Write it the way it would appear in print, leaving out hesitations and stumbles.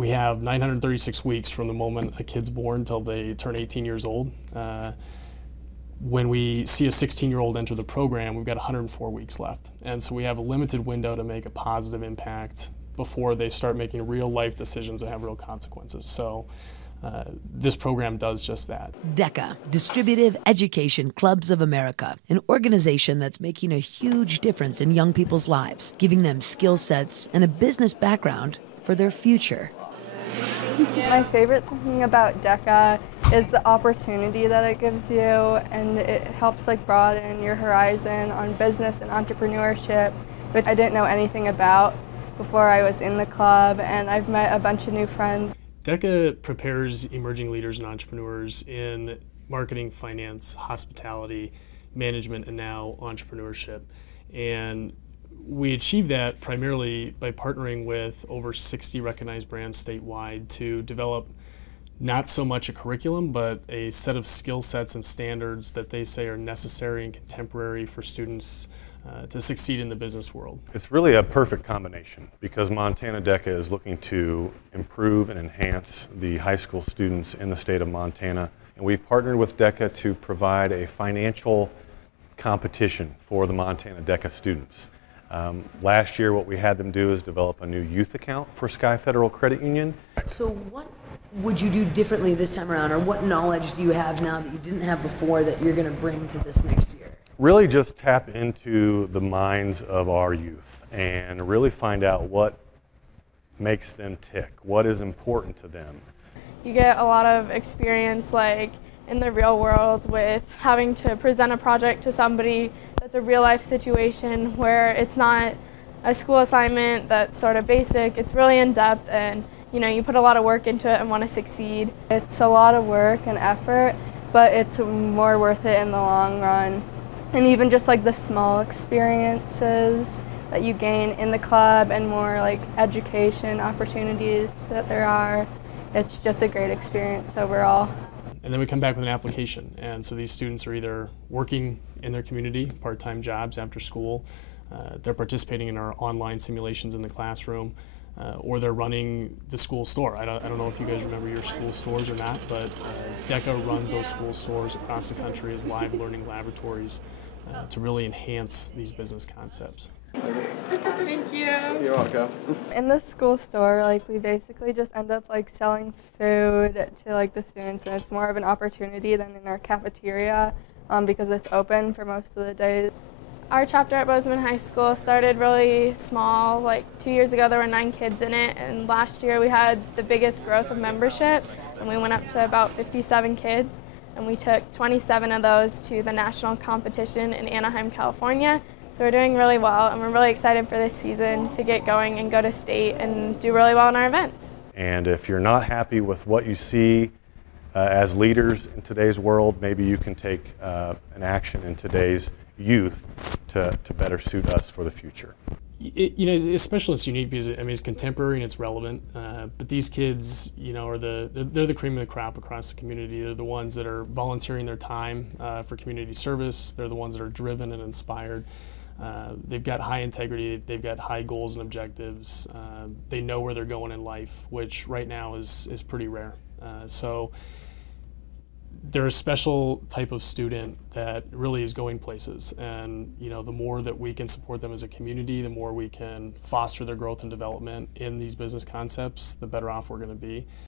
We have 936 weeks from the moment a kid's born until they turn 18 years old. When we see a 16-year-old enter the program, we've got 104 weeks left. And so we have a limited window to make a positive impact before they start making real life decisions that have real consequences. So this program does just that. DECA, Distributive Education Clubs of America, an organization that's making a huge difference in young people's lives, giving them skill sets and a business background for their future. My favorite thing about DECA is the opportunity that it gives you, and it helps broaden your horizon on business and entrepreneurship, which I didn't know anything about before I was in the club, and I've met a bunch of new friends. DECA prepares emerging leaders and entrepreneurs in marketing, finance, hospitality, management, and now entrepreneurship. And we achieve that primarily by partnering with over 60 recognized brands statewide to develop not so much a curriculum, but a set of skill sets and standards that they say are necessary and contemporary for students to succeed in the business world. It's really a perfect combination because Montana DECA is looking to improve and enhance the high school students in the state of Montana. And we've partnered with DECA to provide a financial competition for the Montana DECA students. Last year what we had them do is develop a new youth account for Sky Federal Credit Union. So what would you do differently this time around, or what knowledge do you have now that you didn't have before that you're going to bring to this next year? Really just tap into the minds of our youth and really find out what makes them tick, what is important to them. You get a lot of experience in the real world with having to present a project to somebody that's a real life situation where it's not a school assignment that's sort of basic, it's really in depth, and you put a lot of work into it and want to succeed. It's a lot of work and effort, but it's more worth it in the long run. And even just the small experiences that you gain in the club and more education opportunities that there are, it's just a great experience overall. And then we come back with an application, and so these students are either working in their community, part-time jobs after school, they're participating in our online simulations in the classroom, or they're running the school store. I don't know if you guys remember your school stores or not, but DECA runs those school stores across the country as live learning laboratories to really enhance these business concepts. Thank you. You're welcome. In the school store, we basically just end up selling food to the students, and it's more of an opportunity than in our cafeteria because it's open for most of the days. Our chapter at Bozeman High School started really small. 2 years ago there were 9 kids in it, and last year we had the biggest growth of membership, and we went up to about 57 kids, and we took 27 of those to the national competition in Anaheim, California. So we're doing really well, and we're really excited for this season to get going and go to state and do really well in our events. And if you're not happy with what you see as leaders in today's world, maybe you can take an action in today's youth to better suit us for the future. Especially it's unique because it's contemporary and it's relevant. But these kids, are they're the cream of the crop across the community. They're the ones that are volunteering their time for community service. They're the ones that are driven and inspired. They've got high integrity. They've got high goals and objectives. They know where they're going in life, which right now is pretty rare. So they're a special type of student that really is going places, and the more that we can support them as a community, the more we can foster their growth and development in these business concepts, the better off we're going to be.